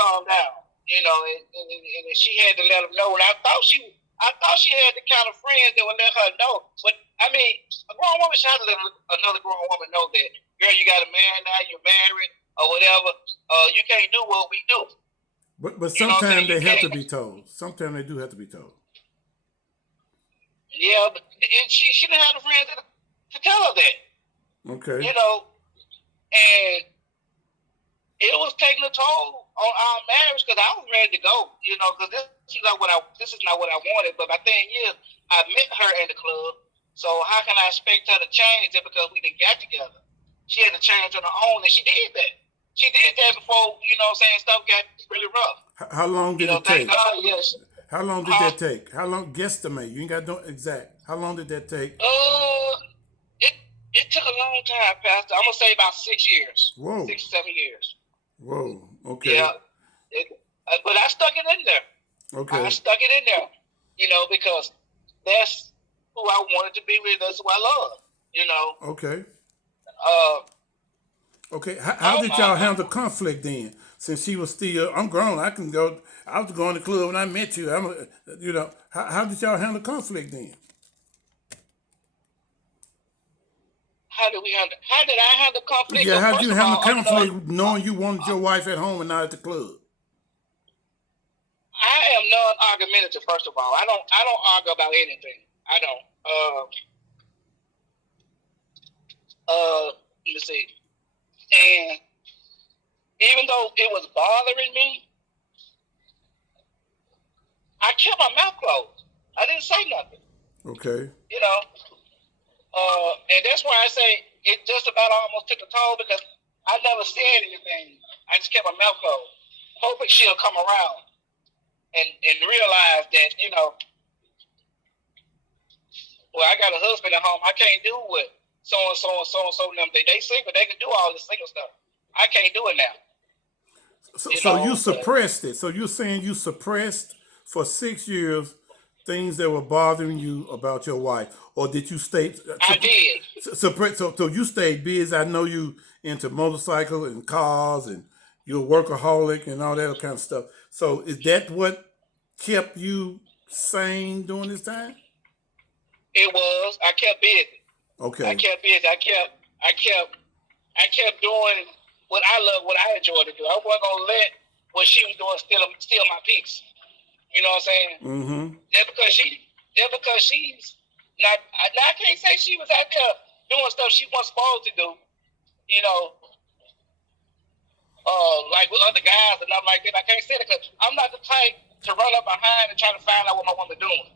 calm down. And she had to let him know. And I thought she had the kind of friends that would let her know. But I mean, a grown woman should have to let another grown woman know that, girl, you got a man now, you're married or whatever. You can't do what we do. But sometimes they have to be told. Sometimes they do have to be told. Yeah, but she didn't have the friends to tell her that. Okay. And it was taking a toll on our marriage because I was ready to go. Because this is not what I wanted. But my thing is, I met her in the club, so how can I expect her to change just because we didn't get together? She had to change on her own, and she did that. She did that before, stuff got really rough. How long did it take? God, yes. How long did that take? How long? Guesstimate. You ain't got no exact. How long did that take? It took a long time, Pastor. I'm gonna say about 6 years. Whoa. 6, 7 years. Whoa. Okay. Yeah. But I stuck it in there. Okay. I stuck it in there. Because that's who I wanted to be with. That's who I love. Okay. Okay. How did y'all handle conflict then? Since she was still, I'm grown. I can go. I was going to the club when I met you. How did y'all handle conflict then? How did I handle conflict? Yeah, how did you handle conflict knowing you wanted your wife at home and not at the club? I am non-argumentative. First of all, I don't argue about anything. I don't. Let me see. And even though it was bothering me, I kept my mouth closed. I didn't say nothing. Okay. And that's why I say it just about almost took a toll because I never said anything. I just kept my mouth closed, hoping she'll come around and realize that, well, I got a husband at home. I can't do what so and so and so and so them. They single. They can do all this single stuff. I can't do it now. So you suppressed it. So you're saying you suppressed for 6 years things that were bothering you about your wife, or did you stay? I did. Suppress. So you stayed busy. I know you into motorcycles and cars, and you're a workaholic and all that kind of stuff. So is that what kept you sane during this time? It was. I kept busy. Okay. I kept busy. I kept doing what I love, what I enjoy to do. I wasn't gonna let what she was doing steal my peace. You know what I'm saying? Mm-hmm. Just because she's not. I can't say she was out there doing stuff she wasn't supposed to do. Like with other guys and nothing like that. I can't say that because I'm not the type to run up behind and try to find out what my woman doing.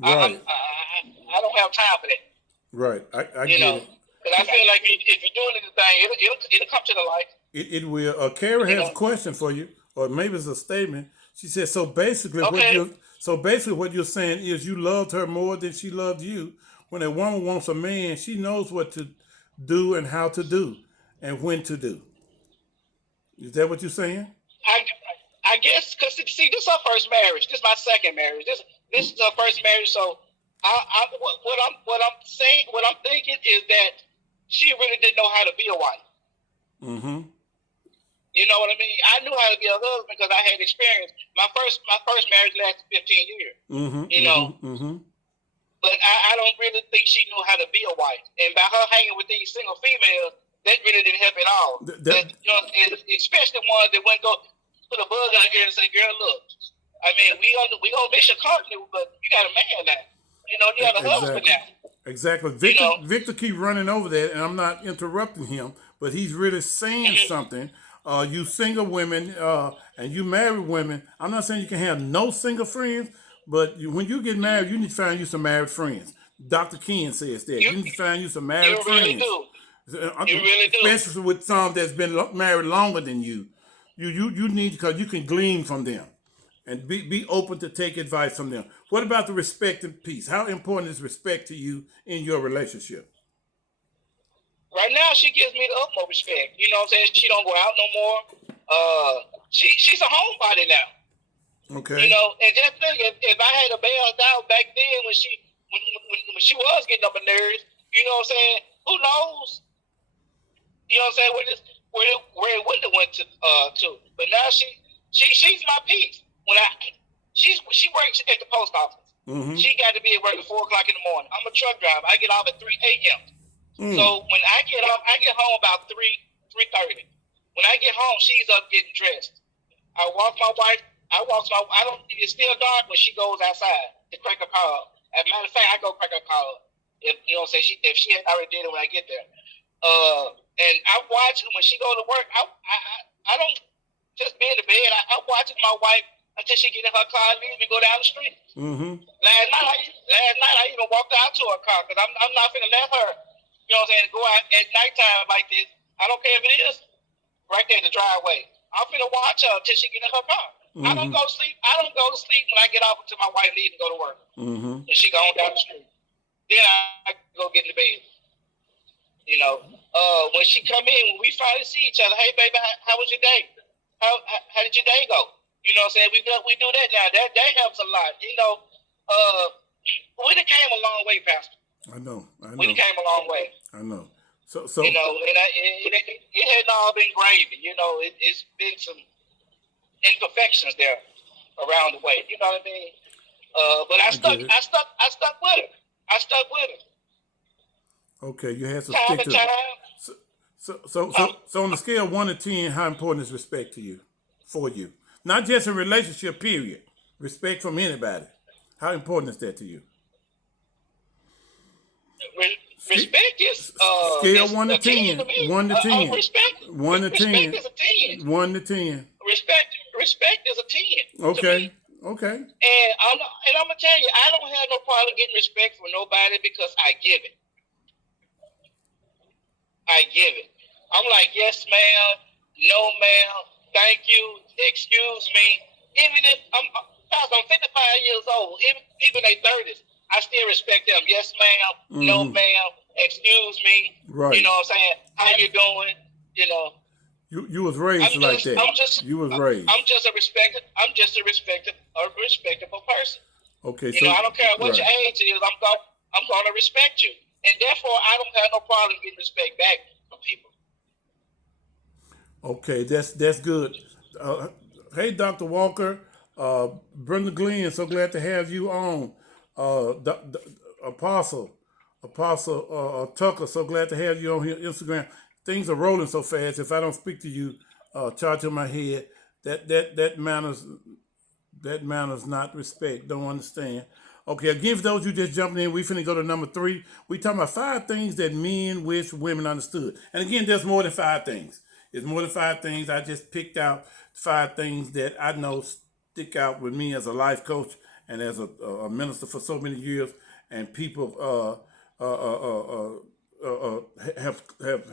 Right. I don't have time for that. Right. I get it. Because I feel like if you're doing anything, it'll come to the light. It will. Kara has a question for you, or maybe it's a statement. She said, so basically what you're saying is you loved her more than she loved you. When a woman wants a man, she knows what to do and how to do and when to do. Is that what you're saying? I guess because see, this is her first marriage. This is my second marriage. This is her first marriage. So what I'm thinking is that she really didn't know how to be a wife. Mm-hmm. You know what I mean? I knew how to be a husband because I had experience. My first marriage lasted 15 years. Mm-hmm. Mm-hmm. But I don't really think she knew how to be a wife. And by her hanging with these single females, that really didn't help at all. Especially ones that wouldn't go put a bug on her ear and say, "Girl, look, I mean, we gonna miss your company, but you got a man now. You got a husband now." Exactly. Victor keep running over that, and I'm not interrupting him, but he's really saying something. You single women and you married women, I'm not saying you can have no single friends, but when you get married, you need to find you some married friends. Dr. Ken says that. You need to find you some married friends. You really do. Especially with some that's been married longer than you. You need, because you can glean from them and be open to take advice from them. What about the respect and peace? How important is respect to you in your relationship? Right now, she gives me the utmost respect. You know what I'm saying? She don't go out no more. She's a homebody now. Okay. And just think, if I had a bailed out back then when she was getting up in nerves, you know what I'm saying? Who knows? You know what I'm saying? Where it wouldn't have went to. But now she she's my piece. She works at the post office. Mm-hmm. She got to be at work at 4 o'clock in the morning. I'm a truck driver. I get off at 3 a.m. So when I get home about 3:30. When I get home, she's up getting dressed. I walk my wife. It's still dark when she goes outside to crack her car up. As a matter of fact, I go crack her car up. If you know what I'm saying, if she had already did it when I get there. And I watch when she go to work. I don't just be in the bed. I watch my wife until she get in her car and leave and go down the street. Mm-hmm. Last night I even walked out to her car because I'm not finna let her, you know what I'm saying, go out at nighttime like this. I don't care if it is right there in the driveway. I'm finna watch her until she get in her car. Mm-hmm. I don't go to sleep. I don't go to sleep when I get off until my wife leaves and go to work. Mm-hmm. And she go on down the street. Then I go get in the bed. You know, when she come in, when we finally see each other, hey baby, how was your day? How did your day go? You know what I'm saying? We do that now. That helps a lot. You know, we done came a long way, Pastor. I know. We done came a long way. I know. So you know, and it hadn't all been gravy. You know, it's been some imperfections there around the way. You know what I mean? But I stuck with it. I stuck with it. Okay, you had to time stick to it. So on the scale of 1 to 10, how important is respect to you, for you? Not just in relationship, period. Respect from anybody. How important is that to you? Respect is scale 1 to 10. 1 to 10. Respect 1 to 10. Respect is a 10. 1 to 10. Respect is a 10. Okay. Okay. And I'm gonna tell you, I don't have no problem getting respect from nobody because I give it. I'm like, yes, ma'am, no, ma'am, thank you, excuse me. Even if I'm 55 years old, even in their 30s, I still respect them. Yes, ma'am, no, ma'am, excuse me. Right. You know what I'm saying? How you doing? You know. You was raised like that. You was raised. I'm just a respectable person. Okay. You know, I don't care what your age is. I'm gonna respect you, and therefore I don't have no problem getting respect back from people. Okay, that's good. Hey, Dr. Walker, Brenda Glenn, so glad to have you on. Apostle Tucker, so glad to have you on here. Instagram. Things are rolling so fast. If I don't speak to you, charge to my head. That matters not respect. Don't understand. Okay, again, for those you just jumping in, we finna go to number 3. We talking about 5 things that men wish women understood. And again, there's more than 5 things. It's more than 5 things. I just picked out 5 things that I know stick out with me as a life coach and as a minister for so many years. And people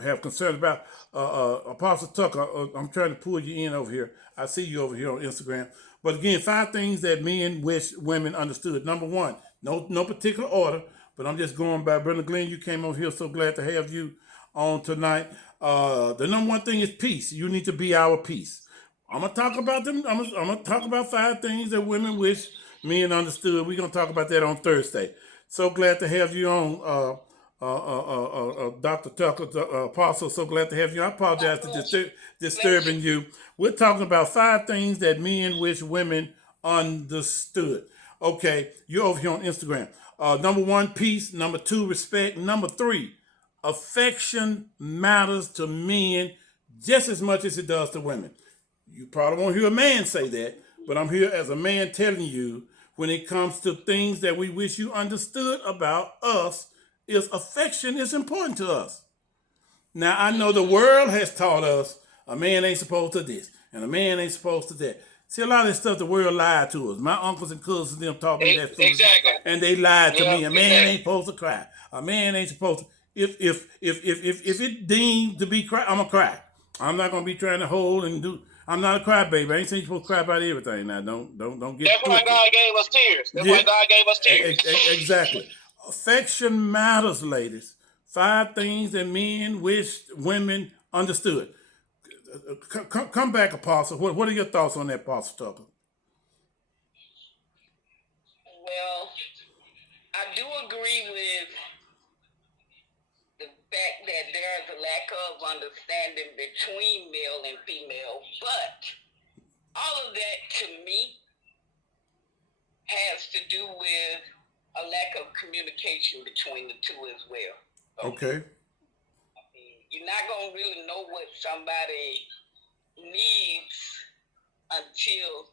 have concerns about. Apostle Tucker, I'm trying to pull you in over here. I see you over here on Instagram. But again, 5 things that men wish women understood. Number 1, no particular order, but I'm just going by Brenda Glenn. You came over here, so glad to have you on tonight. The number 1 thing is peace. You need to be our peace. I'm gonna talk about them. I'm gonna talk about 5 things that women wish men understood. We're gonna talk about that on Thursday. So glad to have you on, Dr. Tucker, Apostle. So glad to have you. I apologize for disturbing you. We're talking about 5 things that men wish women understood. Okay, you're over here on Instagram. Number 1, peace. Number 2, respect. Number 3, affection matters to men just as much as it does to women. You probably won't hear a man say that, but I'm here as a man telling you when it comes to things that we wish you understood about us, is affection is important to us. Now, I know the world has taught us a man ain't supposed to this and a man ain't supposed to that. See, a lot of this stuff the world lied to us. My uncles and cousins, them taught me that food. Exactly. And they lied to me. A man ain't supposed to cry. A man ain't supposed to. If it deemed to be cry, I'm gonna cry. I'm not gonna be trying to hold and do. I'm not a crybaby. I ain't saying you're supposed to cry about everything. Now, don't get. That's why God gave us tears. That's why God gave us tears. Exactly. Affection matters, ladies. 5 things that men wish women understood. Come back, Apostle. What are your thoughts on that, Apostle Tucker? Well, I do agree with the fact that there's a lack of understanding between male and female, but all of that that to me has to do with a lack of communication between the two as well. So, Okay. you're not going to really know what somebody needs until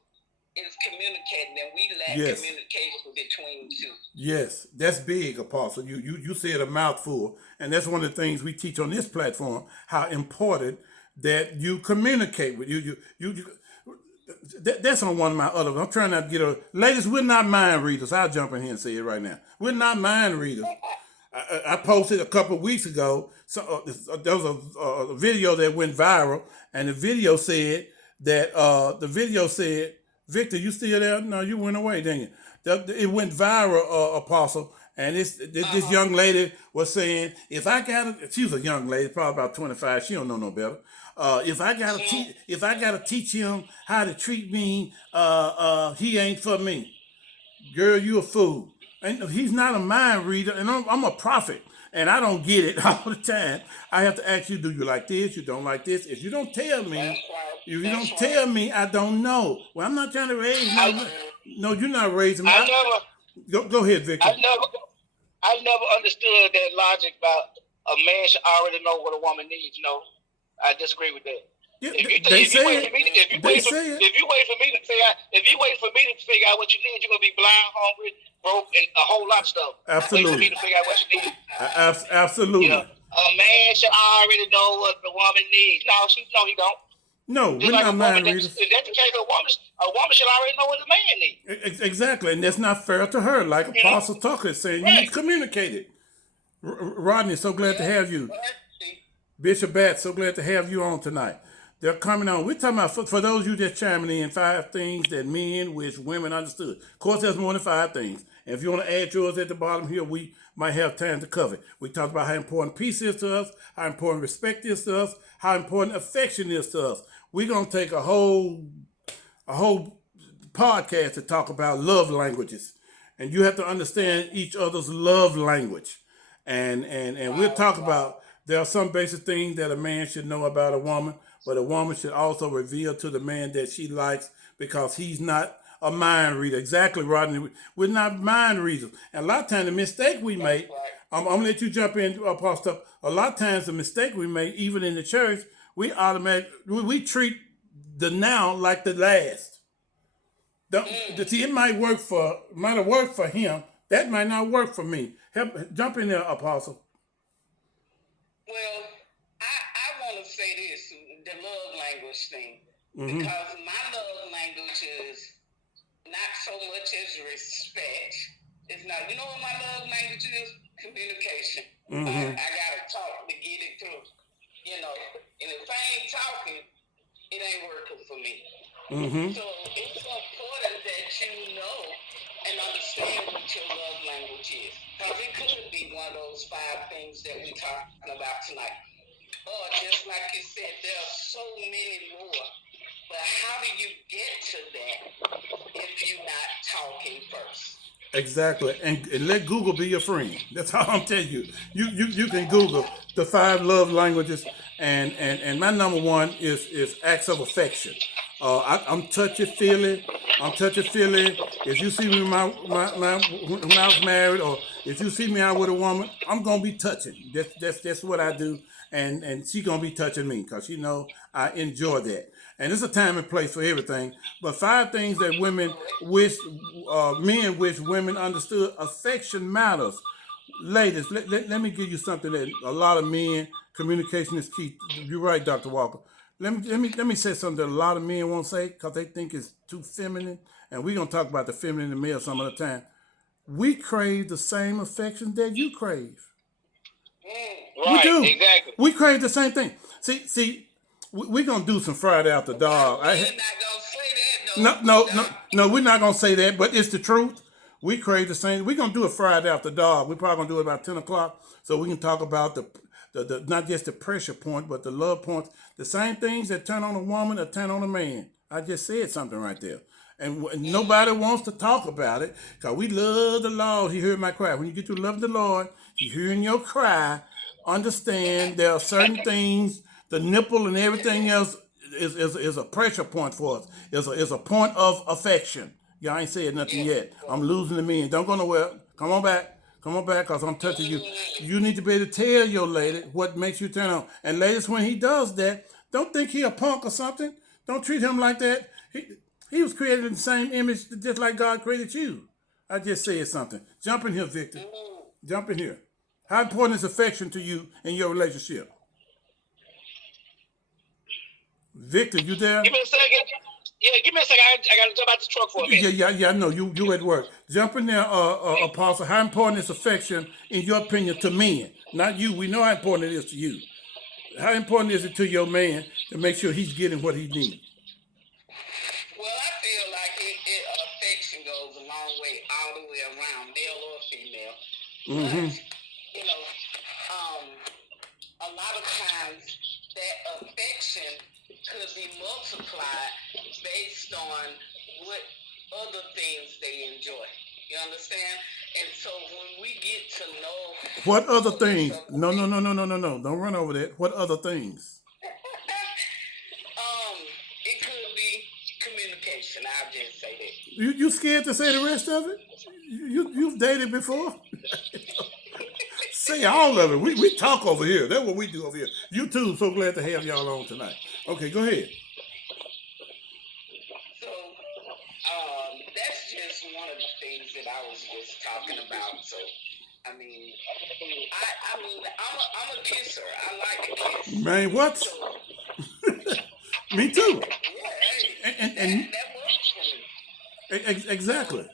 it's communicating, and we lack communication between the two. Yes, that's big, Apostle. You said a mouthful, and that's one of the things we teach on this platform. How important that you communicate with you. That's on one of my other. I'm trying not to get a ladies. We're not mind readers. I'll jump in here and say it right now. We're not mind readers. I posted a couple of weeks ago. So there was a video that went viral, and the video said that Victor, you still there? No, you went away, didn't you? It went viral, Apostle, and this young lady was saying, if I got she was a young lady, probably about 25. She don't know no better. If I gotta teach him how to treat me, he ain't for me. Girl, you a fool. And he's not a mind reader, and I'm a prophet, and I don't get it all the time. I have to ask you, do you like this? You don't like this? If you don't tell me, tell me, I don't know. Well, I'm not trying to raise no, you're not raising me. Go ahead, Victor. I never understood that logic about a man should already know what a woman needs. I disagree with that. Yeah, if you wait for me to figure out what you need, you're gonna be blind, hungry, broke, and a whole lot of stuff. Absolutely. Wait for me to figure out what you need. Absolutely. A man should already know what the woman needs. No, he don't. No, we're not mind readers. If that's the case, a woman should already know what the man needs. Exactly, and that's not fair to her. Like Apostle Tucker is saying, you need to communicate it. Rodney, so glad to have you. Bishop Bat, so glad to have you on tonight. They're coming on. We're talking about, for those of you just chiming in, 5 things that men wish women understood. Of course, there's more than 5 things. And if you want to add yours at the bottom here, we might have time to cover it. We talked about how important peace is to us, how important respect is to us, how important affection is to us. We're going to take a whole podcast to talk about love languages. And you have to understand each other's love language. And we'll talk about, there are some basic things that a man should know about a woman, but a woman should also reveal to the man that she likes, because he's not a mind reader. Exactly, Rodney. We're not mind readers. And a lot of times the mistake we make, I'm going to let you jump in, Apostle. A lot of times the mistake we make, even in the church, we treat the now like the last. It might have worked for him. That might not work for me. Jump in there, Apostle. Well, I want to say this, the love language thing, because my love language is not so much as respect. It's not, you know what my love language is? Communication. I got to talk to get it through, and if I ain't talking, it ain't working for me. So it's important that you know and understand what your love language is. Because it could be one of those 5 things that we're talking about tonight. Or just like you said, there are so many more. But how do you get to that if you're not talking first? Exactly. And let Google be your friend. That's all I'm telling you. You can Google the 5 love languages, and my number 1 is acts of affection. I'm touchy-feely. If you see me when I was married, or if you see me out with a woman, I'm gonna be touching. That's what I do, and she gonna be touching me, because she know I enjoy that. And there's a time and place for everything. But 5 things that men wish women understood. Affection matters. Ladies, let me give you something that a lot of men, communication is key. You're right, Dr. Walker. Let me say something that a lot of men won't say, because they think it's too feminine. And we're going to talk about the feminine and the male some other time. We crave the same affection that you crave. Right, we do. Exactly. We crave the same thing. See, we're going to do some Friday After Dark. We're not going to say that, though. No, we're not going to say that, but it's the truth. We crave the same. We're going to do a Friday After Dark. We're probably going to do it about 10 o'clock, so we can talk about the not just the pressure point, but the love points. The same things that turn on a woman or turn on a man. I just said something right there. And nobody wants to talk about it, because we love the Lord. He heard my cry. When you get to love the Lord, He's hearing your cry. Understand there are certain things, the nipple and everything else, is a pressure point for us. Is a point of affection. Y'all ain't said nothing yet. I'm losing the meaning. Don't go nowhere. Come on back. Come on back, cause I'm touching you. You need to be able to tell your lady what makes you turn on. And ladies, when he does that, don't think he a punk or something. Don't treat him like that. He was created in the same image just like God created you. I just said something. Jump in here, Victor. Jump in here. How important is affection to you in your relationship? Victor, you there? Give me a second. Yeah, give me a second. I got to jump out the truck for a minute. Yeah. I know you at work. Jump in there, Apostle. How important is affection, in your opinion, to men? Not you. We know how important it is to you. How important is it to your man to make sure he's getting what he needs? Well, I feel like affection goes a long way, all the way around, male or female. Mm-hmm. But, a lot of times that affection could be multiplied based on what other things they enjoy. You understand? And so when we get to know what other things? No. Don't run over that. What other things? It could be communication. I'll just say that. You scared to say the rest of it? You've dated before? Say all of it. We talk over here. That's what we do over here. You too. So glad to have y'all on tonight. Okay, go ahead. So that's just one of the things that I was just talking about. So I mean, I'm a kisser. I like to kiss. Man, what? So, me too. Yeah, and that works for me. Exactly.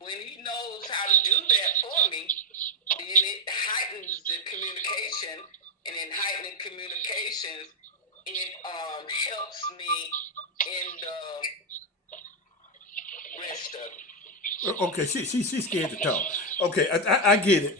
When he knows how to do that for me, then it heightens the communication, and in heightening communications, it helps me in the rest of it. Okay, she's scared to talk. Okay, I get it.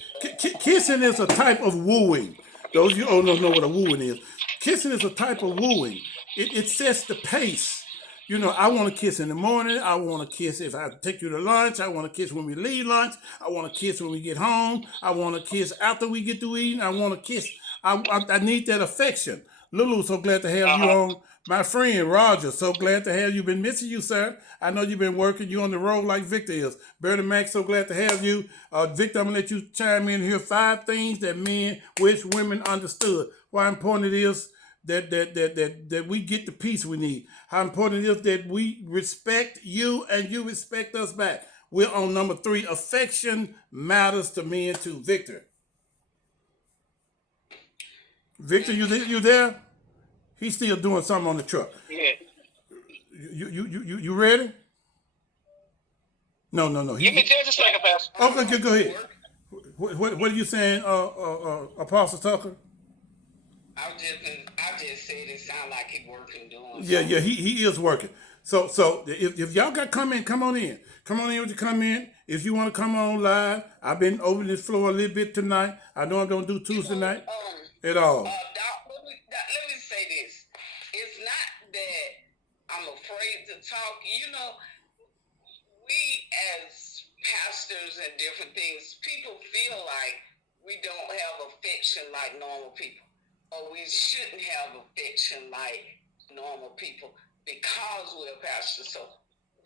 Kissing is a type of wooing. Those of you don't know what a wooing is. Kissing is a type of wooing. It sets the pace. You know, I want to kiss in the morning. I want to kiss if I take you to lunch. I want to kiss when we leave lunch. I want to kiss when we get home. I want to kiss after we get through eating. I want to kiss. I need that affection. Lulu, so glad to have you on. My friend Roger, so glad to have you. Been missing you, sir. I know you've been working. You on the road like Victor is. Bernie Mac, so glad to have you. Victor, I'm going to let you chime in here. 5 things that men wish women understood. Why important it is that we get the peace we need. How important it is that we respect you and you respect us back. We're on number 3. Affection matters to men too. Victor, you there? He's still doing something on the truck. Yeah. You ready? No. Give me just a second, Pastor. Okay, go ahead. What are you saying, Apostle Tucker? I just said it sound like he working doing. Yeah, he is working. So if y'all got comment, come on in. Come on in with your comment. If you want to come on live, I've been over this floor a little bit tonight. I know I don't do Tuesday night at all. Let me say this. It's not that I'm afraid to talk. You know, we as pastors and different things, people feel like we don't have affection like normal people. Or we shouldn't have affection like normal people because we're pastors. So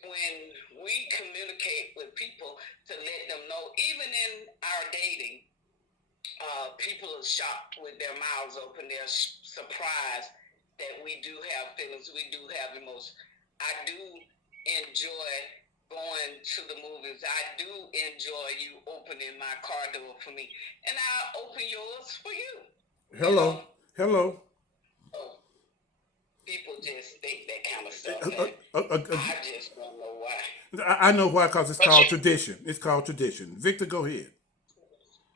when we communicate with people to let them know, even in our dating, people are shocked with their mouths open. They're surprised that we do have feelings. We do have emotions. I do enjoy going to the movies. I do enjoy you opening my car door for me. And I'll open yours for you. Hello. People just think that kind of stuff. I just don't know why. I know why, because it's called tradition. It's called tradition. Victor, go ahead.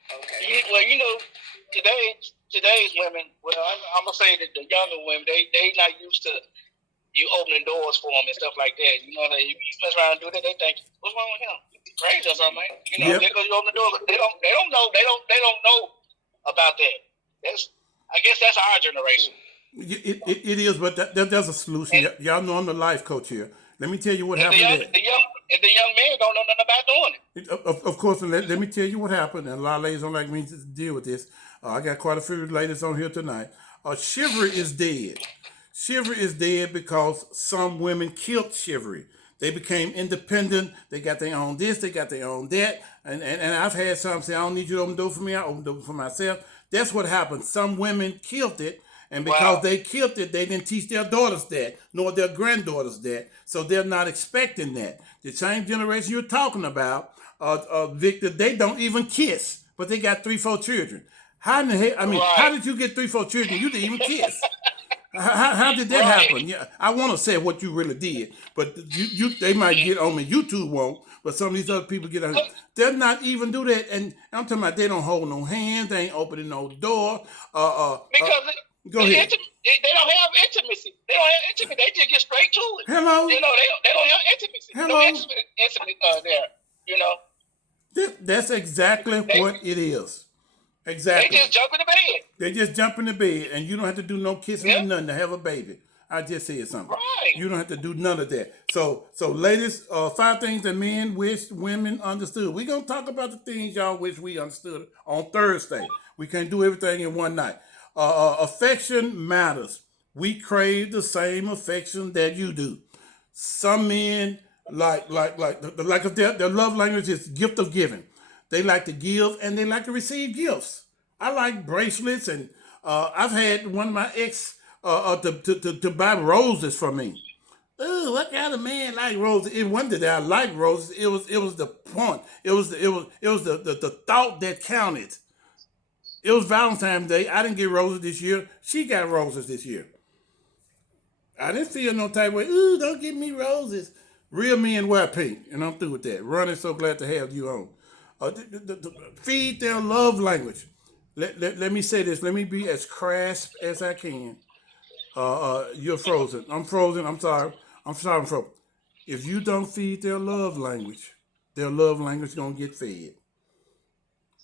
Okay. Well, you know, today's women. Well, I'm gonna say that the younger women, they not used to you opening doors for them and stuff like that. You know, you mess around and do that, they think, what's wrong with him? Crazy or something, man. You know, because you open the door, but they don't know about that. I guess that's our generation. It is, but there's a solution. Y'all know I'm the life coach here. Let me tell you what happened there. The young men don't know nothing about doing it. Of course, let me tell you what happened. And a lot of ladies don't like me to deal with this. I got quite a few ladies on here tonight. Chivalry is dead. Chivalry is dead because some women killed chivalry. They became independent. They got their own this. They got their own that. And I've had some say, I don't need you to open the door for me. I open the door for myself. That's what happened. Some women killed it. And because they killed it, they didn't teach their daughters that, nor their granddaughters that. So they're not expecting that. The same generation you're talking about, Victor, they don't even kiss, but they got 3-4 children. How in the hell, how did you get 3-4 children? You didn't even kiss. How did that happen? Yeah, I want to say what you really did, but they might get on me. YouTube won't, but some of these other people get on. They're not even do that, and I'm talking about they don't hold no hands, they ain't opening no door. Because go ahead. They don't have intimacy. They don't have intimacy. They just get straight to it. Hello. You know, they don't have intimacy. Hello. No intimacy there. You know. That's exactly what it is. Exactly. They just jump in the bed. They just jump in the bed, and you don't have to do no kissing or nothing to have a baby. I just said something. Right. You don't have to do none of that. So ladies, 5 things that men wish women understood. We're going to talk about the things y'all wish we understood on Thursday. We can't do everything in one night. Affection matters. We crave the same affection that you do. Some men like if their love language is gift of giving. They like to give and they like to receive gifts. I like bracelets, and I've had one of my ex to buy roses for me. Oh, what kind of man like roses? It wasn't that I like roses. It was the point. It was the thought that counted. It was Valentine's Day. I didn't get roses this year. She got roses this year. I didn't feel no type of way. Ooh, don't give me roses. Real men wear pink, and I'm through with that. Ronnie, so glad to have you on. Feed their love language. Let me say this. Let me be as crass as I can. You're frozen. I'm frozen. I'm sorry. I'm frozen. If you don't feed their love language gonna get fed.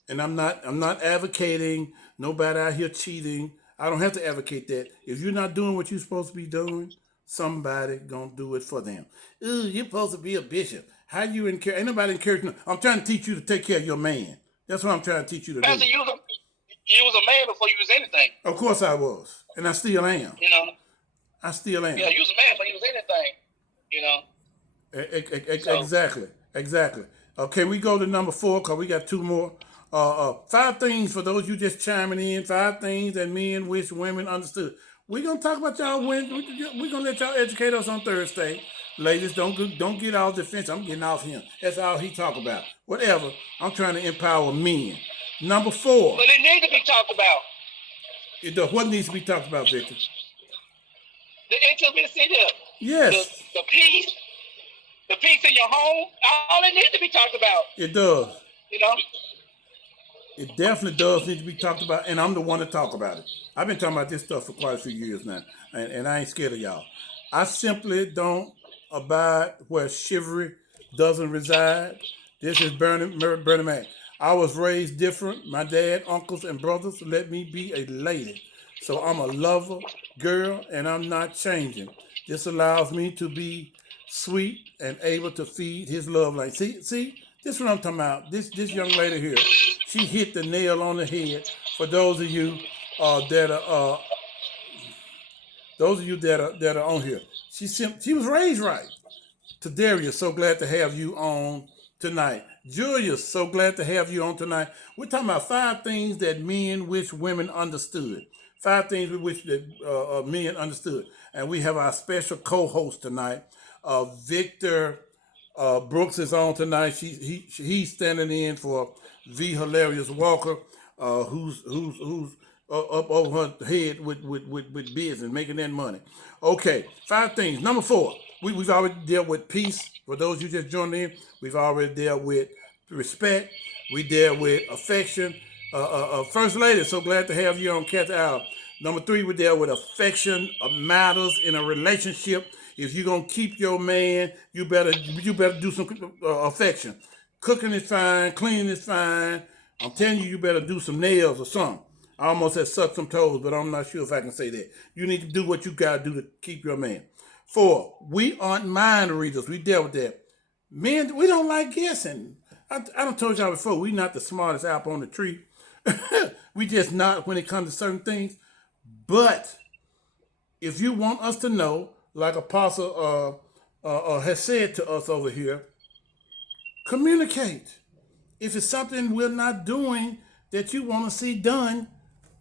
And I'm not advocating nobody out here cheating. I don't have to advocate that. If you're not doing what you're supposed to be doing, somebody gonna do it for them. Ooh, you're supposed to be a bishop. How you encourage? Ain't nobody encouraging. I'm trying to teach you to take care of your man. That's what I'm trying to teach you to do. Pastor, you was a man before you was anything. Of course I was, and I still am. You know. I still am. Yeah, you was a man before you was anything. You know. Exactly. Can we go to number 4? Because we got 2 more. 5 things for those you just chiming in. 5 things that men wish women understood. We're gonna talk about y'all. We're gonna let y'all educate us on Thursday. Ladies, don't get off the fence. I'm getting off him. That's all he talk about. Whatever. I'm trying to empower men. Number 4. But it needs to be talked about. What needs to be talked about, Victor? The intimacy there. Yes. The peace. The peace in your home. All it needs to be talked about. It does. You know? It definitely does need to be talked about, and I'm the one to talk about it. I've been talking about this stuff for quite a few years now, and I ain't scared of y'all. I simply don't abide where chivalry doesn't reside. This is Bernie Mac. I was raised different. My dad, uncles, and brothers let me be a lady. So I'm a lover, girl, and I'm not changing. This allows me to be sweet and able to feed his love language. See, this is what I'm talking about. This young lady here, she hit the nail on the head. For those of you that are on here, she was raised right. To Darius, so glad to have you on tonight. Julius, so glad to have you on tonight. We're talking about 5 things that men wish women understood. 5 things we wish that men understood. And we have our special co-host tonight. Victor Brooks is on tonight. He's standing in for V. Hilarious Walker, who's up over her head with business, making that money. Okay, 5 things. Number 4, we've already dealt with peace. For those you just joined in, we've already dealt with respect. We dealt with affection. First Lady, so glad to have you on, Kathy Allen. Number 3, we dealt with affection matters in a relationship. If you're gonna keep your man, you better do some affection. Cooking is fine, cleaning is fine. I'm telling you, you better do some nails or something. I almost said suck some toes, but I'm not sure if I can say that. You need to do what you gotta do to keep your man. 4, we aren't mind readers. We dealt with that. Men, we don't like guessing. I done told y'all before, we not the smartest apple on the tree. We just not when it comes to certain things. But if you want us to know, like Apostle has said to us over here, communicate. If it's something we're not doing that you want to see done,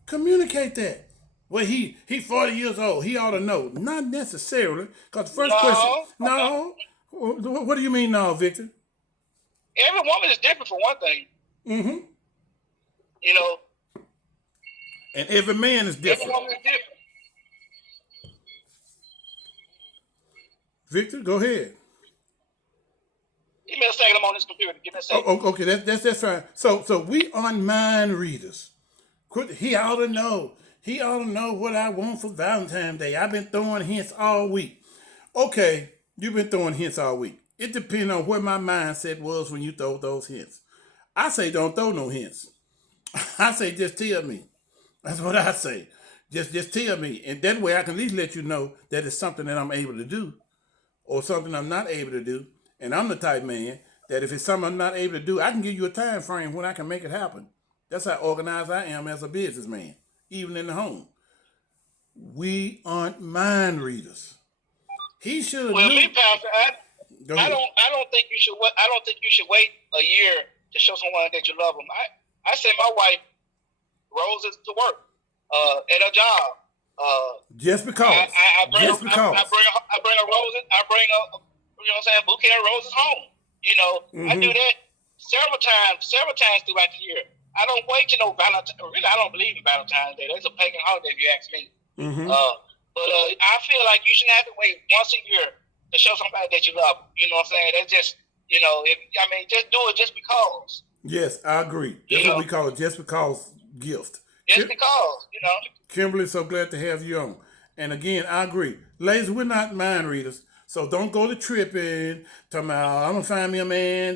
communicate that. Well, he 40 years old. He ought to know. Not necessarily, because the first question, no. What do you mean, no, Victor? Every woman is different for one thing. Mm-hmm. You know. And every man is different. Every woman is different. Victor, go ahead. Give me a second. I'm on this computer. Give me a second. Oh, okay, that's fine. So we aren't mind readers. He ought to know. He ought to know what I want for Valentine's Day. I've been throwing hints all week. Okay, you've been throwing hints all week. It depends on what my mindset was when you throw those hints. I say don't throw no hints. I say just tell me. That's what I say. Just tell me. And that way I can at least let you know that it's something that I'm able to do or something I'm not able to do. And I'm the type man that if it's something I'm not able to do, I can give you a time frame when I can make it happen. That's how organized I am as a businessman, even in the home. We aren't mind readers. He should have. Well, me, Pastor, I don't think you should. I don't think you should wait a year to show someone that you love them. I send my wife roses to work at her job. Just because. I bring her roses. I bring her, you know what I'm saying, bouquet of roses home. You know, I do that several times throughout the year. I don't wait to know Valentine's. Really, I don't believe in Valentine's Day. That's a pagan holiday, if you ask me. But I feel like you shouldn't have to wait once a year to show somebody that you love them. You know what I'm saying? That's just, you know, just do it just because. Yes, I agree. That's what we call it, just because gift. Just because, you know. Kimberly, so glad to have you on. And again, I agree. Ladies, we're not mind readers. So don't go to tripping, talking about, I'm going to find me a man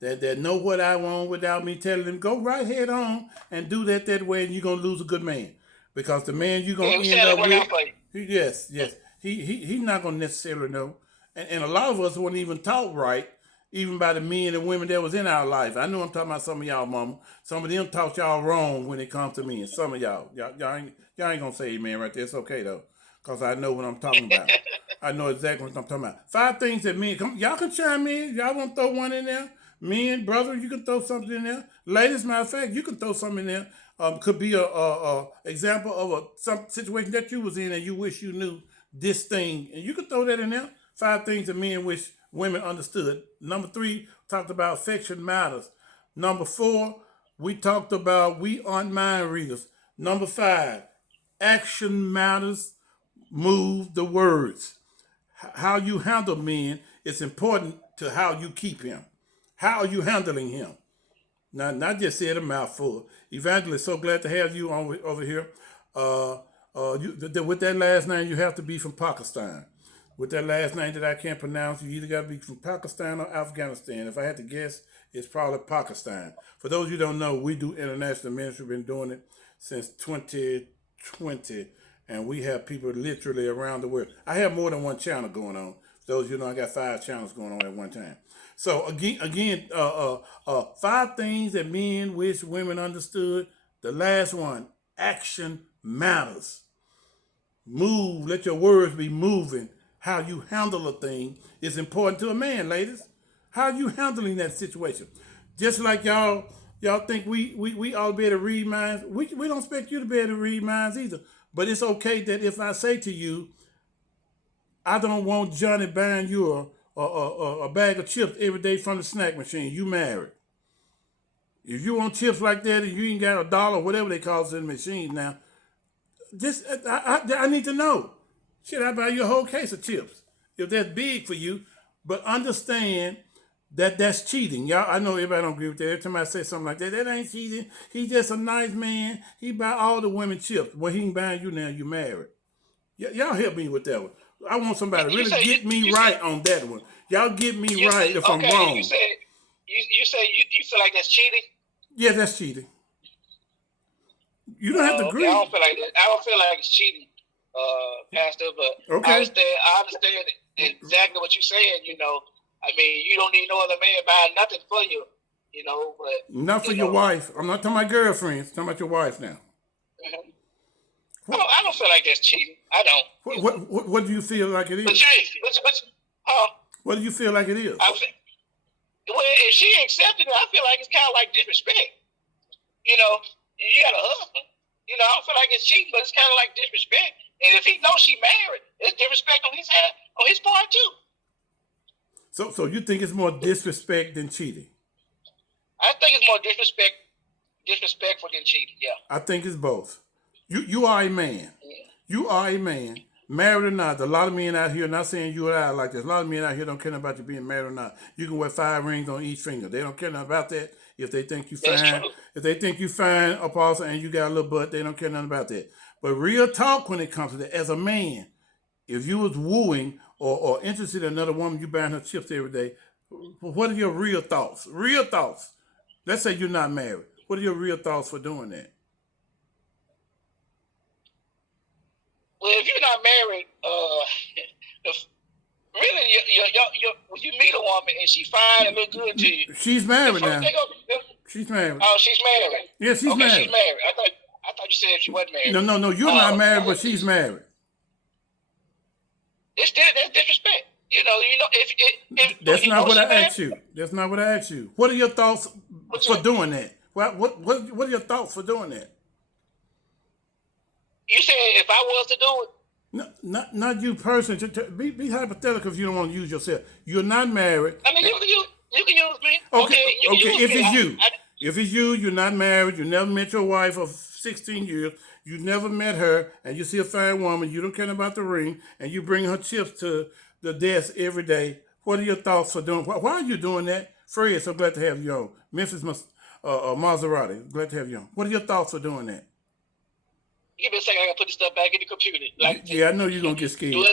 that know what I want without me telling him. Go right head on and do that way, and you're going to lose a good man. Because the man you're going to end up with, yes, he's not going to necessarily know. And a lot of us weren't even taught right, even by the men and women that was in our life. I know I'm talking about some of y'all, mama. Some of them taught y'all wrong when it comes to men. Some of y'all ain't going to say amen right there. It's okay, though, because I know what I'm talking about. I know exactly what I'm talking about. 5 things that men, y'all can chime in. Y'all want to throw one in there? Men, brother, you can throw something in there. Ladies, matter of fact, you can throw something in there. Could be a example of some situation that you was in and you wish you knew this thing. And you can throw that in there. 5 things that men wish women understood. Number 3, talked about affection matters. Number 4, we talked about we aren't mind readers. Number 5, action matters. Move the words. How you handle men is important to how you keep him. How are you handling him? Now, not just said a mouthful. Evangelist, so glad to have you on over here. With that last name, you have to be from Pakistan. With that last name that I can't pronounce, you either got to be from Pakistan or Afghanistan. If I had to guess, it's probably Pakistan. For those of you who don't know, we do international ministry. We've been doing it since 2020, and we have people literally around the world. I have more than one channel going on. For those of you who know, I got 5 channels going on at one time. So again, 5 things that men wish women understood. The last one, action matters. Move, let your words be moving. How you handle a thing is important to a man, ladies. How are you handling that situation? Just like y'all think we all be able to read minds. We don't expect you to be able to read minds either. But it's okay that if I say to you, I don't want Johnny buying you a bag of chips every day from the snack machine. You married. If you want chips like that and you ain't got $1, whatever they call it in the machine now, I need to know. Should I buy you a whole case of chips if that's big for you? But understand that that's cheating. Y'all, I know everybody don't agree with that. Every time I say something like that, that ain't cheating. He's just a nice man. He buy all the women chips. Well, he ain't buying you now. You married. Y'all help me with that one. I want somebody to really get me right on that one. Y'all get me right if I'm wrong. You feel like that's cheating? Yeah, that's cheating. You don't have to agree. I don't feel like that. I don't feel like it's cheating, Pastor. But okay. I understand exactly what you're saying. You know, I mean, you don't need no other man buying nothing for you. You know, but not for your wife. I'm not talking about girlfriends. I'm talking about your wife now. I don't feel like that's cheating. I don't. What do you feel like it is? What do you feel like it is? Well, if she accepted it, I feel like it's kind of like disrespect. You know, you got a husband. You know, I don't feel like it's cheating, but it's kind of like disrespect. And if he knows she married, it's disrespect on his part too. So you think it's more disrespect than cheating? I think it's more disrespectful than cheating. Yeah. I think it's both. You are a man. Yeah. You are a man. Married or not, a lot of men out here, not saying you and I like this, a lot of men out here don't care about you being married or not. You can wear 5 rings on each finger. They don't care nothing about that. If they think you fine, if they think you fine, apostle, and you got a little butt, they don't care nothing about that. But real talk when it comes to that, as a man, if you was wooing or interested in another woman, you buying her chips every day, what are your real thoughts? Real thoughts. Let's say you're not married. What are your real thoughts for doing that? Well, if you're not married, really, when you meet a woman and she fine and look good to you, she's married now. She's married. Oh, she's married. Yeah, she's married. She's married. I thought you said she wasn't married. No. You're not married, but she's married. That's disrespect. You know. If that's not what I asked you. That's not what I asked you. What are your thoughts for doing that? What are your thoughts for doing that? You said if I was to do it. No, not you personally. Be hypothetical if you don't want to use yourself. You're not married. I mean, you can use me. Okay. If me. it's you, if it's you, you're not married. You never met your wife of 16 years. You never met her, and you see a fine woman. You don't care about the ring, and you bring her chips to the desk every day. What are your thoughts for doing? Why are you doing that, Fred? So glad to have you on. Memphis Maserati. Glad to have you on. What are your thoughts for doing that? Give me a second. I gotta put this stuff back in the computer. Yeah, I know you're gonna get scared. I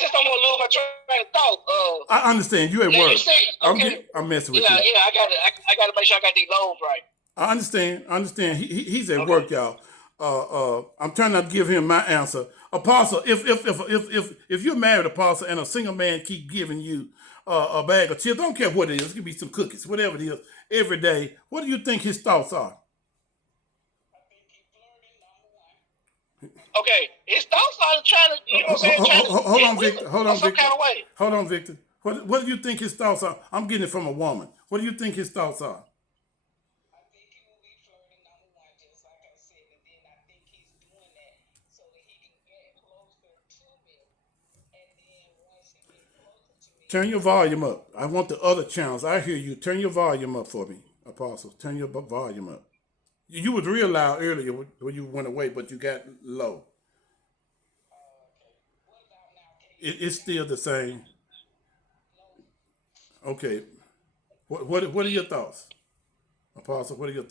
just don't want to lose my train of thought. I understand you at work. Okay. I'm messing with you. Yeah, I gotta make sure I got these loads right. I understand. He's at work, y'all. I'm trying not to give him my answer. Apostle, if you're married, Apostle, and a single man keep giving you a bag of chips, I don't care what it is. It could be some cookies, whatever it is, every day. What do you think his thoughts are? Okay, his thoughts are trying to, you know what I'm saying? Hold on, Victor. Hold on, some Victor. kind of way. Hold on, Victor. What do you think his thoughts are? I'm getting it from a woman. What do you think his thoughts are? I think he will be flirting, number one, just like I said, and then I think he's doing that so that he can get closer to me. And then once he gets closer to me. Turn your volume up. I want the other channels. I hear you. Turn your volume up for me, Apostle. Turn your volume up. You was real loud earlier when you went away, but you got low. It's still the same. Okay. What are your thoughts, Apostle? What are your thoughts?